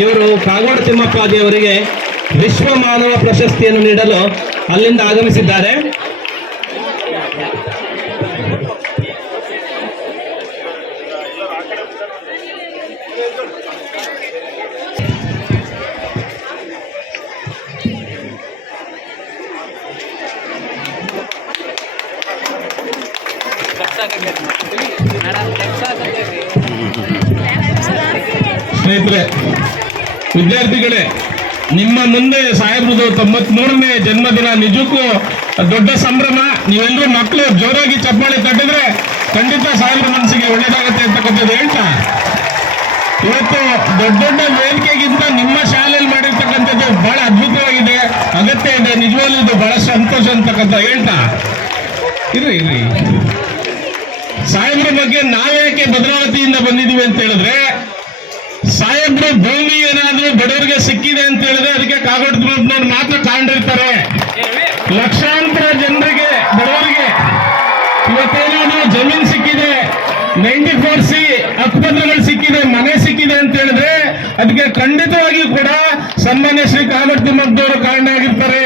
ಇವರು ಕಾಗೋಡು ತಿಮ್ಮಪ್ಪಾಜಿಯವರಿಗೆ ವಿಶ್ವ ಮಾನವ ಪ್ರಶಸ್ತಿಯನ್ನು ನೀಡಲು ಅಲ್ಲಿಂದ ಆಗಮಿಸಿದ್ದಾರೆ. ಸ್ನೇಹಿತರೆ, ವಿದ್ಯಾರ್ಥಿಗಳೇ, ನಿಮ್ಮ ಮುಂದೆ ಸಾಹೇಬ್ರದು 93ನೇ ಜನ್ಮದಿನ ನಿಜಕ್ಕೂ ದೊಡ್ಡ ಸಂಭ್ರಮ. ನೀವೆಲ್ಲರೂ ಮಕ್ಕಳು ಜೋರಾಗಿ ಚಪ್ಪಾಳೆ ತಟ್ಟಿದ್ರೆ ಖಂಡಿತ ಸಾಹೇಬ್ರ ಮನಸ್ಸಿಗೆ ಒಳ್ಳೇದಾಗುತ್ತೆ ಅಂತಕ್ಕಂಥದ್ದು ಹೇಳ್ತಾ, ಇವತ್ತು ದೊಡ್ಡ ದೊಡ್ಡ ವೇದಿಕೆಗಿಂತ ನಿಮ್ಮ ಶಾಲೆಯಲ್ಲಿ ಮಾಡಿರ್ತಕ್ಕಂಥದ್ದು ಬಹಳ ಅದ್ಭುತವಾಗಿದೆ, ಅಗತ್ಯ ಇದೆ, ನಿಜವಾಗ್ಲೂ ಇದು ಬಹಳ ಸಂತೋಷ ಅಂತಕ್ಕಂಥ ಹೇಳ್ತಾ ಇರ್ರಿ ಸಾಹೇಬ್ರ ಬಗ್ಗೆ ನಾವ್ಯಾಕೆ ಭದ್ರಾವತಿಯಿಂದ ಬಂದಿದೀವಿ ಅಂತ ಹೇಳಿದ್ರೆ, ಸಾಹೇಬ್ರು ಭೂಮಿ ಏನಾದ್ರೂ ಬಡವರಿಗೆ ಸಿಕ್ಕಿದೆ ಅಂತ ಹೇಳಿದ್ರೆ ಅದಕ್ಕೆ ಕಾಗೋಡು ತಿಮ್ಮಪ್ಪನವ್ರು ಮಾತ್ರ ಕಾಣಿರ್ತಾರೆ. ಲಕ್ಷಾಂತರ ಜನರಿಗೆ ಬಡವರಿಗೆ ಇವತ್ತೇನಾದ್ರೂ ಜಮೀನ್ ಸಿಕ್ಕಿದೆ, 94C ಹಕ್ಕುಪತ್ರಗಳು ಸಿಕ್ಕಿದೆ, ಮನೆ ಸಿಕ್ಕಿದೆ ಅಂತ ಹೇಳಿದ್ರೆ ಅದಕ್ಕೆ ಖಂಡಿತವಾಗಿಯೂ ಕೂಡ ಸನ್ಮಾನ್ಯ ಶ್ರೀ ಕಾಗೋಡು ತಿಮ್ಮಪ್ಪನವರು ಕಾರಣ ಆಗಿರ್ತಾರೆ.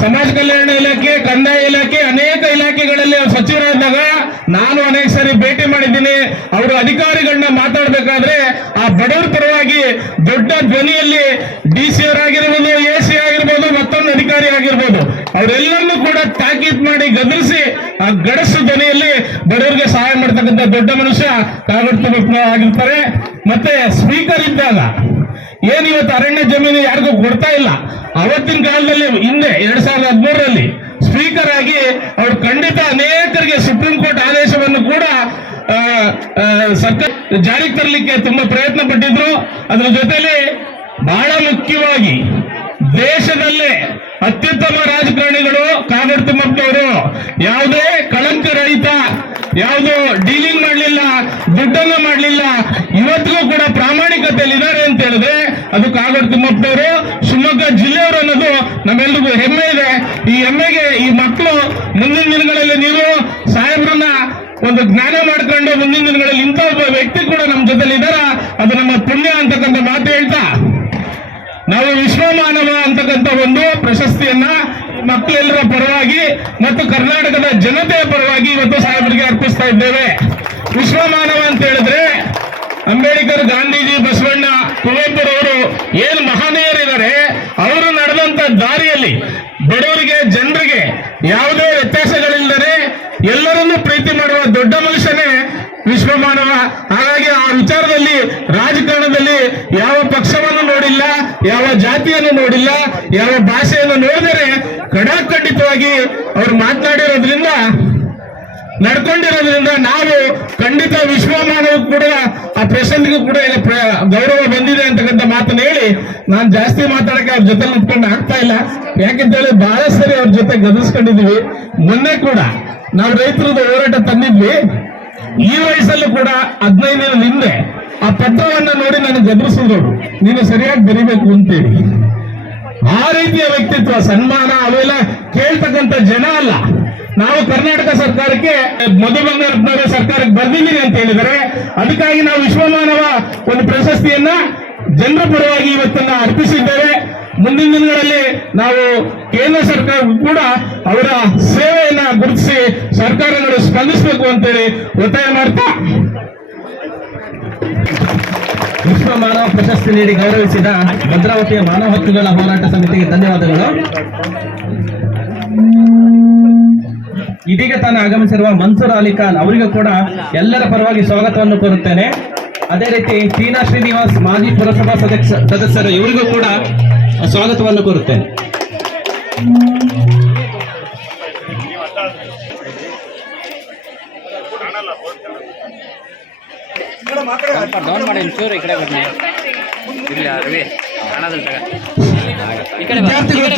ಸಮಾಜ ಕಲ್ಯಾಣ ಇಲಾಖೆ, ಕಂದಾಯ ಇಲಾಖೆ, ಅನೇಕ ಇಲಾಖೆಗಳಲ್ಲಿ ಸಚಿವರಾದಾಗ ನಾನು ಅನೇಕ ಸಾರಿ ಭೇಟಿ ಮಾಡಿದ್ದೀನಿ. ಅವರು ಅಧಿಕಾರಿಗಳನ್ನ ಮಾತಾಡಬೇಕಾದ್ರೆ ಆ ಬಡವರ ಪರವಾಗಿ ದೊಡ್ಡ ಧ್ವನಿಯಲ್ಲಿ DC ಅವರಾಗಿರ್ಬೋದು, AC ಆಗಿರ್ಬೋದು, ಮತ್ತೊಂದು ಅಧಿಕಾರಿ ಆಗಿರ್ಬೋದು, ಅವರೆಲ್ಲರನ್ನೂ ಕೂಡ ತಾಕೀತ್ ಮಾಡಿ ಗದರಿಸಿ ಆ ಗಡಸು ಧ್ವನಿಯಲ್ಲಿ ಬಡವರಿಗೆ ಸಹಾಯ ಮಾಡ್ತಕ್ಕಂಥ ದೊಡ್ಡ ಮನುಷ್ಯ ಕಾಗೋಡು ತಿಮ್ಮಪ್ಪ ಆಗಿರ್ತಾರೆ. ಮತ್ತೆ ಸ್ಪೀಕರ್ ಇದ್ದಾಗ ಏನಿವತ್ತು ಅರಣ್ಯ ಜಮೀನು ಯಾರಿಗೂ ಕೊಡ್ತಾ ಇಲ್ಲ, ಅವತ್ತಿನ ಕಾಲದಲ್ಲಿ ಹಿಂದೆ 2013ರಲ್ಲಿ ಸ್ಪೀಕರ್ ಆಗಿ ಅವರು ಖಂಡಿತ ಅನೇಕರಿಗೆ ಸುಪ್ರೀಂ ಕೋರ್ಟ್ ಆದೇಶವನ್ನು ಕೂಡ ಸರ್ಕಾರ ಜಾರಿಗೆ ತರಲಿಕ್ಕೆ ತುಂಬಾ ಪ್ರಯತ್ನ ಪಟ್ಟಿದ್ರು. ಅದರ ಜೊತೆಲಿ ಬಹಳ ಮುಖ್ಯವಾಗಿ ದೇಶದಲ್ಲೇ ಅತ್ಯುತ್ತಮ ರಾಜಕಾರಣಿಗಳು ಕಾಗೋಡು ತಿಮ್ಮಪ್ಪನವರು. ಯಾವುದೇ ಕಳಂಕ ರಹಿತ, ಯಾವುದೋ ಡೀಲಿಂಗ್ ಮಾಡಲಿಲ್ಲ, ದುಡ್ಡನ್ನು ಮಾಡಲಿಲ್ಲ, ಇವತ್ತಿಗೂ ಕೂಡ ಪ್ರಾಮಾಣಿಕತೆಯಲ್ಲಿ ಇದ್ದಾರೆ ಅಂತ ಹೇಳಿದ್ರೆ ಅದು ಕಾಗೋಡು ತಿಮ್ಮಪ್ಪನವರು, ಶಿವಮೊಗ್ಗ ಜಿಲ್ಲೆಯವರು ಅನ್ನೋದು ನಮ್ಮೆಲ್ರಿಗೂ ಹೆಮ್ಮೆ ಇದೆ. ಈ ಹೆಮ್ಮೆಗೆ ಈ ಮಕ್ಕಳು ಮುಂದಿನ ದಿನಗಳಲ್ಲಿ ನೀವು ಸಾಹೇಬ್ರನ್ನ ಒಂದು ಜ್ಞಾನ ಮಾಡ್ಕೊಂಡು ಮುಂದಿನ ದಿನಗಳಲ್ಲಿ ಇಂಥ ಒಬ್ಬ ವ್ಯಕ್ತಿ ಕೂಡ ನಮ್ಮ ಜೊತೆಲಿ ಇದ್ದಾರ, ಅದು ನಮ್ಮ ಪುಣ್ಯ ಅಂತಕ್ಕಂಥ ಮಾತು ಹೇಳ್ತಾ ನಾವು ವಿಶ್ವ ಮಾನವ ಅಂತಕ್ಕಂಥ ಒಂದು ಪ್ರಶಸ್ತಿಯನ್ನ ಮಕ್ಕಳೆಲ್ಲರ ಪರವಾಗಿ ಮತ್ತು ಕರ್ನಾಟಕದ ಜನತೆಯ ಪರವಾಗಿ ಇವತ್ತು ಸಾಹೇಬರಿಗೆ ಅರ್ಪಿಸ್ತಾ ಇದ್ದೇವೆ. ವಿಶ್ವ ಮಾನವ ಅಂತ ಹೇಳಿದ್ರೆ ಅಂಬೇಡ್ಕರ್, ಗಾಂಧೀಜಿ, ಬಸವಣ್ಣ, ಕುವೆಂಪುರವರು ಏನು ಮಹನೀಯರಿದ್ದಾರೆ, ಅವರು ನಡೆದಂತ ದಾರಿಯಲ್ಲಿ ಬಡವರಿಗೆ, ಜನರಿಗೆ ಯಾವುದೇ ವ್ಯತ್ಯಾಸಗಳಿಲ್ಲದೆ ಎಲ್ಲರನ್ನೂ ಪ್ರೀತಿ ಮಾಡುವ ದೊಡ್ಡ ಮನುಷ್ಯನೇ ವಿಶ್ವ ಮಾನವ. ಹಾಗಾಗಿ ಆ ವಿಚಾರದಲ್ಲಿ ರಾಜಕಾರಣದಲ್ಲಿ ಯಾವ ಪಕ್ಷವನ್ನು ನೋಡಿಲ್ಲ, ಯಾವ ಜಾತಿಯನ್ನು ನೋಡಿಲ್ಲ, ಯಾವ ಭಾಷೆಯನ್ನು ನೋಡಿದರೆ ಖಂಡಿತವಾಗಿ ಅವರು ಮಾತನಾಡಿರೋದ್ರಿಂದ, ನಡ್ಕೊಂಡಿರೋದ್ರಿಂದ ನಾವು ಖಂಡಿತ ವಿಶ್ವ ಮಾನವ ಕೂಡ ಆ ಪ್ರೆಸೆಂಟ್ಗೂ ಕೂಡ ಗೌರವ ಬಂದಿದೆ ಅಂತಕ್ಕಂಥ ಮಾತನ್ನು ಹೇಳಿ ನಾನು ಜಾಸ್ತಿ ಮಾತಾಡಕ್ಕೆ ಅವ್ರ ಜೊತೆ ನಿಂತ್ಕೊಂಡು ಆಗ್ತಾ ಇಲ್ಲ. ಯಾಕೆಂತ ಹೇಳಿ ಬಹಳ ಸರಿ ಅವ್ರ ಜೊತೆ ಗದರಿಸ್ಕೊಂಡಿದೀವಿ. ಮೊನ್ನೆ ಕೂಡ ನಾವು ರೈತರದ್ದು ಹೋರಾಟ ತಂದಿದ್ವಿ. ಈ ವಯಸ್ಸಲ್ಲೂ ಕೂಡ 15 ದಿನದ ಹಿಂದೆ ಆ ಪತ್ರವನ್ನ ನೋಡಿ ನನಗೆ ಗದರಿಸಿದ್ರು, ನೀನು ಸರಿಯಾಗಿ ಬರಿಬೇಕು ಅಂತೇಳಿ. ಆ ರೀತಿಯ ವ್ಯಕ್ತಿತ್ವ, ಸನ್ಮಾನ ಅವೆಲ್ಲ ಕೇಳ್ತಕ್ಕಂಥ ಜನ ಅಲ್ಲ. ನಾವು ಕರ್ನಾಟಕ ಸರ್ಕಾರಕ್ಕೆ, ಮಧು ಬಂಗಾರಪ್ಪನವರ ಸರ್ಕಾರಕ್ಕೆ ಬರ್ದಿದ್ದೀವಿ ಅಂತ ಹೇಳಿದರೆ ಅದಕ್ಕಾಗಿ ನಾವು ವಿಶ್ವಮಾನವ ಒಂದು ಪ್ರಶಸ್ತಿಯನ್ನ ಜನರ ಪರವಾಗಿ ಇವತ್ತನ್ನ ಅರ್ಪಿಸಿದ್ದೇವೆ. ಮುಂದಿನ ದಿನಗಳಲ್ಲಿ ನಾವು ಕೇಂದ್ರ ಸರ್ಕಾರಕ್ಕೂ ಕೂಡ ಅವರ ಸೇವೆಯನ್ನ ಗುರುತಿಸಿ ಸರ್ಕಾರಗಳು ಸ್ಪಂದಿಸಬೇಕು ಅಂತೇಳಿ ಒತ್ತಾಯ ಮಾಡ್ತಾ ವಿಶ್ವ ಮಾನವ ಪ್ರಶಸ್ತಿ ನೀಡಿ ಗೌರವಿಸಿದ ಭದ್ರಾವತಿಯ ಮಾನವ ಹಕ್ಕುಗಳ ಹೋರಾಟ ಸಮಿತಿಗೆ ಧನ್ಯವಾದಗಳು. ಇದೀಗ ತಾನು ಆಗಮಿಸಿರುವ ಮನ್ಸೂರ್ ಅಲಿ ಖಾನ್ ಅವರಿಗೂ ಕೂಡ ಎಲ್ಲರ ಪರವಾಗಿ ಸ್ವಾಗತವನ್ನು ಕೋರುತ್ತೇನೆ. ಅದೇ ರೀತಿ ತೀನಾ ಶ್ರೀನಿವಾಸ್ ಮಾಜಿ ಪುರಸಭಾ ಸದಸ್ಯರು, ಇವರಿಗೂ ಕೂಡ ಸ್ವಾಗತವನ್ನು ಕೋರುತ್ತೇನೆ.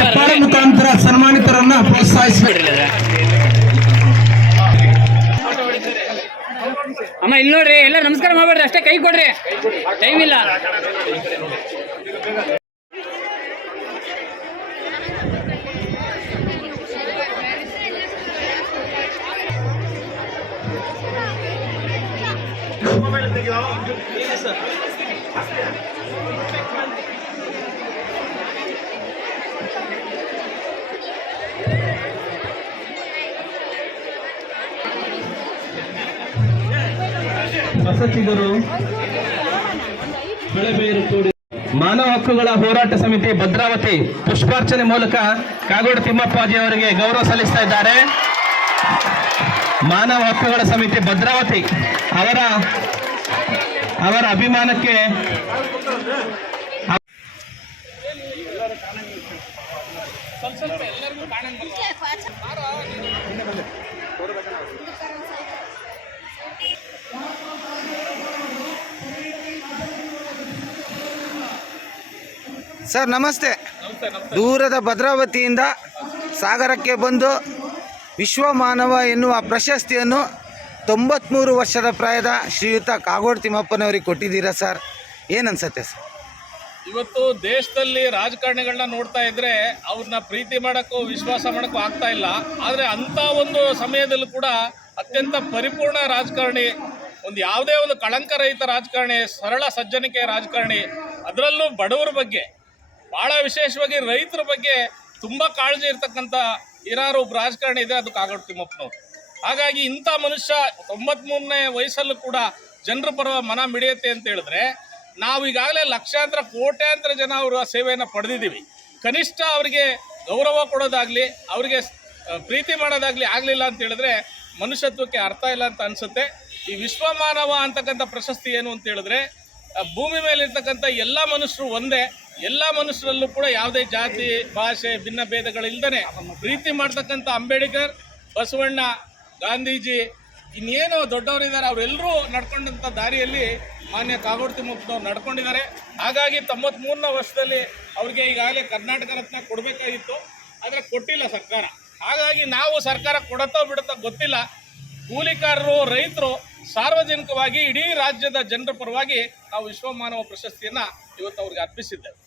ಚಪ್ಪಾಳೆ ಮುಖಾಂತರ ಸನ್ಮಾನಿತರನ್ನ ಪ್ರೋತ್ಸಾಹಿಸಬೇಕು. ಅಮ್ಮ ಇಲ್ಲಿ ನೋಡ್ರಿ, ಎಲ್ಲರೂ ನಮಸ್ಕಾರ ಮಾಡ್ಬೇಡ್ರಿ, ಅಷ್ಟೇ ಕೈ ಕೊಡ್ರಿ, ಟೈಮ್ ಇಲ್ಲ. ವಸತಿಗರು ಬೆಳೆಬೇರು ಕೂಡಿ ಮಾನವ ಹಕ್ಕುಗಳ ಹೋರಾಟ ಸಮಿತಿ ಭದ್ರಾವತಿ ಪುಷ್ಪಾರ್ಚನೆ ಮೂಲಕ ಕಾಗೋಡು ತಿಮ್ಮಪ್ಪಾಜಿ ಅವರಿಗೆ ಗೌರವ ಸಲ್ಲಿಸ್ತಾ ಇದ್ದಾರೆ. ಮಾನವ ಹಕ್ಕುಗಳ ಸಮಿತಿ ಭದ್ರಾವತಿ ಅವರ ಅಭಿಮಾನಕ್ಕೆ ಸರ್ ನಮಸ್ತೆ. ದೂರದ ಭದ್ರಾವತಿಯಿಂದ ಸಾಗರಕ್ಕೆ ಬಂದು ವಿಶ್ವ ಮಾನವ ಎನ್ನುವ ಪ್ರಶಸ್ತಿಯನ್ನು 93 ವರ್ಷದ ಪ್ರಾಯದ ಶ್ರೀಯುತ ಕಾಗೋಡು ತಿಮ್ಮಪ್ಪನವರಿಗೆ ಕೊಟ್ಟಿದ್ದೀರಾ ಸರ್, ಏನನ್ಸತ್ತೆ ಸರ್? ಇವತ್ತು ದೇಶದಲ್ಲಿ ರಾಜಕಾರಣಿಗಳನ್ನ ನೋಡ್ತಾ ಇದ್ರೆ ಅವ್ರನ್ನ ಪ್ರೀತಿ ಮಾಡೋಕ್ಕೂ ವಿಶ್ವಾಸ ಮಾಡೋಕ್ಕೂ ಆಗ್ತಾ ಇಲ್ಲ. ಆದರೆ ಅಂಥ ಒಂದು ಸಮಯದಲ್ಲೂ ಕೂಡ ಅತ್ಯಂತ ಪರಿಪೂರ್ಣ ರಾಜಕಾರಣಿ, ಒಂದು ಯಾವುದೇ ಒಂದು ಕಳಂಕರಹಿತ ರಾಜಕಾರಣಿ, ಸರಳ ಸಜ್ಜನಿಕೆ ರಾಜಕಾರಣಿ, ಅದರಲ್ಲೂ ಬಡವರ ಬಗ್ಗೆ, ಭಾಳ ವಿಶೇಷವಾಗಿ ರೈತರ ಬಗ್ಗೆ ತುಂಬ ಕಾಳಜಿ ಇರ್ತಕ್ಕಂಥ ಯಾರು ಒಬ್ಬ ರಾಜಕಾರಣಿ ಇದೆ, ಅದು ಕಾಗೋಡು ತಿಮ್ಮಪ್ಪನವರು. ಹಾಗಾಗಿ ಇಂಥ ಮನುಷ್ಯ 93ನೇ ವಯಸ್ಸಲ್ಲೂ ಕೂಡ ಜನರ ಪರ ಮನ ಮಿಡಿಯುತ್ತೆ ಅಂತ ಹೇಳಿದ್ರೆ, ನಾವು ಈಗಾಗಲೇ ಲಕ್ಷಾಂತರ ಕೋಟ್ಯಾಂತರ ಜನ ಅವರ ಸೇವೆಯನ್ನು ಪಡೆದಿದ್ದೀವಿ. ಕನಿಷ್ಠ ಅವರಿಗೆ ಗೌರವ ಕೊಡೋದಾಗಲಿ, ಅವರಿಗೆ ಪ್ರೀತಿ ಮಾಡೋದಾಗಲಿ ಆಗಲಿಲ್ಲ ಅಂತ ಹೇಳಿದ್ರೆ ಮನುಷ್ಯತ್ವಕ್ಕೆ ಅರ್ಥ ಇಲ್ಲ ಅಂತ ಅನಿಸುತ್ತೆ. ಈ ವಿಶ್ವಮಾನವ ಅಂತಕ್ಕಂಥ ಪ್ರಶಸ್ತಿ ಏನು ಅಂತ ಹೇಳಿದ್ರೆ, ಭೂಮಿ ಮೇಲೆ ಇರ್ತಕ್ಕಂಥ ಎಲ್ಲ ಮನುಷ್ಯರು ಒಂದೇ, ಎಲ್ಲ ಮನುಷ್ಯರಲ್ಲೂ ಕೂಡ ಯಾವುದೇ ಜಾತಿ ಭಾಷೆ ಭಿನ್ನ ಭೇದಗಳಿಲ್ಲದೆ ಪ್ರೀತಿ ಮಾಡ್ತಕ್ಕಂಥ ಅಂಬೇಡ್ಕರ್, ಬಸವಣ್ಣ, ಗಾಂಧೀಜಿ, ಇನ್ನೇನು ದೊಡ್ಡವರಿದ್ದಾರೆ ಅವರೆಲ್ಲರೂ ನಡ್ಕೊಂಡಂಥ ದಾರಿಯಲ್ಲಿ ಮಾನ್ಯ ಕಾಗೋಡು ತಿಮ್ಮಪ್ಪನವ್ರು ನಡ್ಕೊಂಡಿದ್ದಾರೆ. ಹಾಗಾಗಿ 93ನೇ ವರ್ಷದಲ್ಲಿ ಅವ್ರಿಗೆ ಈಗಾಗಲೇ ಕರ್ನಾಟಕ ರತ್ನ ಕೊಡಬೇಕಾಗಿತ್ತು, ಆದರೆ ಕೊಟ್ಟಿಲ್ಲ ಸರ್ಕಾರ. ಹಾಗಾಗಿ ನಾವು ಸರ್ಕಾರ ಕೊಡುತ್ತೋ ಬಿಡುತ್ತೋ ಗೊತ್ತಿಲ್ಲ, ಕೂಲಿಕಾರರು, ರೈತರು ಸಾರ್ವಜನಿಕವಾಗಿ ಇಡೀ ರಾಜ್ಯದ ಜನರ ಪರವಾಗಿ ನಾವು ವಿಶ್ವಮಾನವ ಪ್ರಶಸ್ತಿಯನ್ನು ಇವತ್ತು ಅವ್ರಿಗೆ ಅರ್ಪಿಸಿದ್ದೇವೆ.